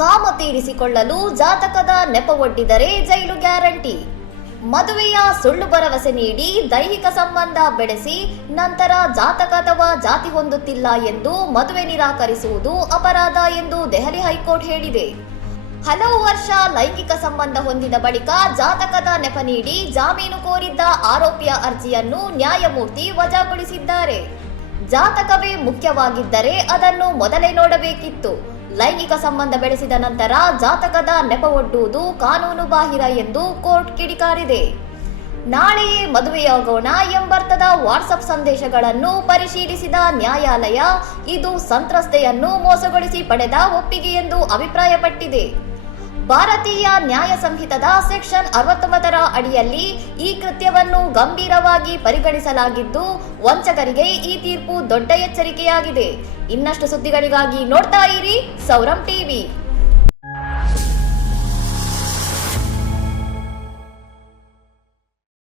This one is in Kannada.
ಕಾಮ ತೀರಿಸಿಕೊಳ್ಳಲು ಜಾತಕದ ನೆಪವೊಡ್ಡಿದರೆ ಜೈಲು ಗ್ಯಾರಂಟಿ. ಮದುವೆಯ ಸುಳ್ಳು ಭರವಸೆ ನೀಡಿ ದೈಹಿಕ ಸಂಬಂಧ ಬೆಳೆಸಿ ನಂತರ ಜಾತಕ ಅಥವಾ ಜಾತಿ ಹೊಂದುತ್ತಿಲ್ಲ ಎಂದು ಮದುವೆ ನಿರಾಕರಿಸುವುದು ಅಪರಾಧ ಎಂದು ದೆಹಲಿ ಹೈಕೋರ್ಟ್ ಹೇಳಿದೆ. ಹಲವು ವರ್ಷ ಲೈಂಗಿಕ ಸಂಬಂಧ ಹೊಂದಿದ ಬಳಿಕ ಜಾತಕದ ನೆಪ ನೀಡಿ ಜಾಮೀನು ಕೋರಿದ್ದ ಆರೋಪಿಯ ಅರ್ಜಿಯನ್ನು ನ್ಯಾಯಮೂರ್ತಿ ವಜಾಗೊಳಿಸಿದ್ದಾರೆ. ಜಾತಕವೇ ಮುಖ್ಯವಾಗಿದ್ದರೆ ಅದನ್ನು ಮೊದಲೇ ನೋಡಬೇಕಿತ್ತು. ಲೈಂಗಿಕ ಸಂಬಂಧ ಬೆಳೆಸಿದ ನಂತರ ಜಾತಕದ ನೆಪವೊಡ್ಡುವುದು ಕಾನೂನು ಬಾಹಿರ ಎಂದು ಕೋರ್ಟ್ ಕಿಡಿಕಾರಿದೆ. ನಾಳೆಯೇ ಮದುವೆಯಾಗೋಣ ಎಂಬರ್ಥದ ವಾಟ್ಸಪ್ ಸಂದೇಶಗಳನ್ನು ಪರಿಶೀಲಿಸಿದ ನ್ಯಾಯಾಲಯ ಇದು ಸಂತ್ರಸ್ತೆಯನ್ನು ಮೋಸಗೊಳಿಸಿ ಪಡೆದ ಒಪ್ಪಿಗೆ ಎಂದು ಅಭಿಪ್ರಾಯಪಟ್ಟಿದೆ. ಭಾರತೀಯ ನ್ಯಾಯ ಸಂಹಿತದ ಸೆಕ್ಷನ್ 69ರ ಅಡಿಯಲ್ಲಿ ಈ ಕೃತ್ಯವನ್ನು ಗಂಭೀರವಾಗಿ ಪರಿಗಣಿಸಲಾಗಿದ್ದು ವಂಚಕರಿಗೆ ಈ ತೀರ್ಪು ದೊಡ್ಡ ಎಚ್ಚರಿಕೆಯಾಗಿದೆ. ಇನ್ನಷ್ಟು ಸುದ್ದಿಗಳಿಗಾಗಿ ನೋಡ್ತಾ ಇರಿ ಸೌರಂ ಟಿವಿ.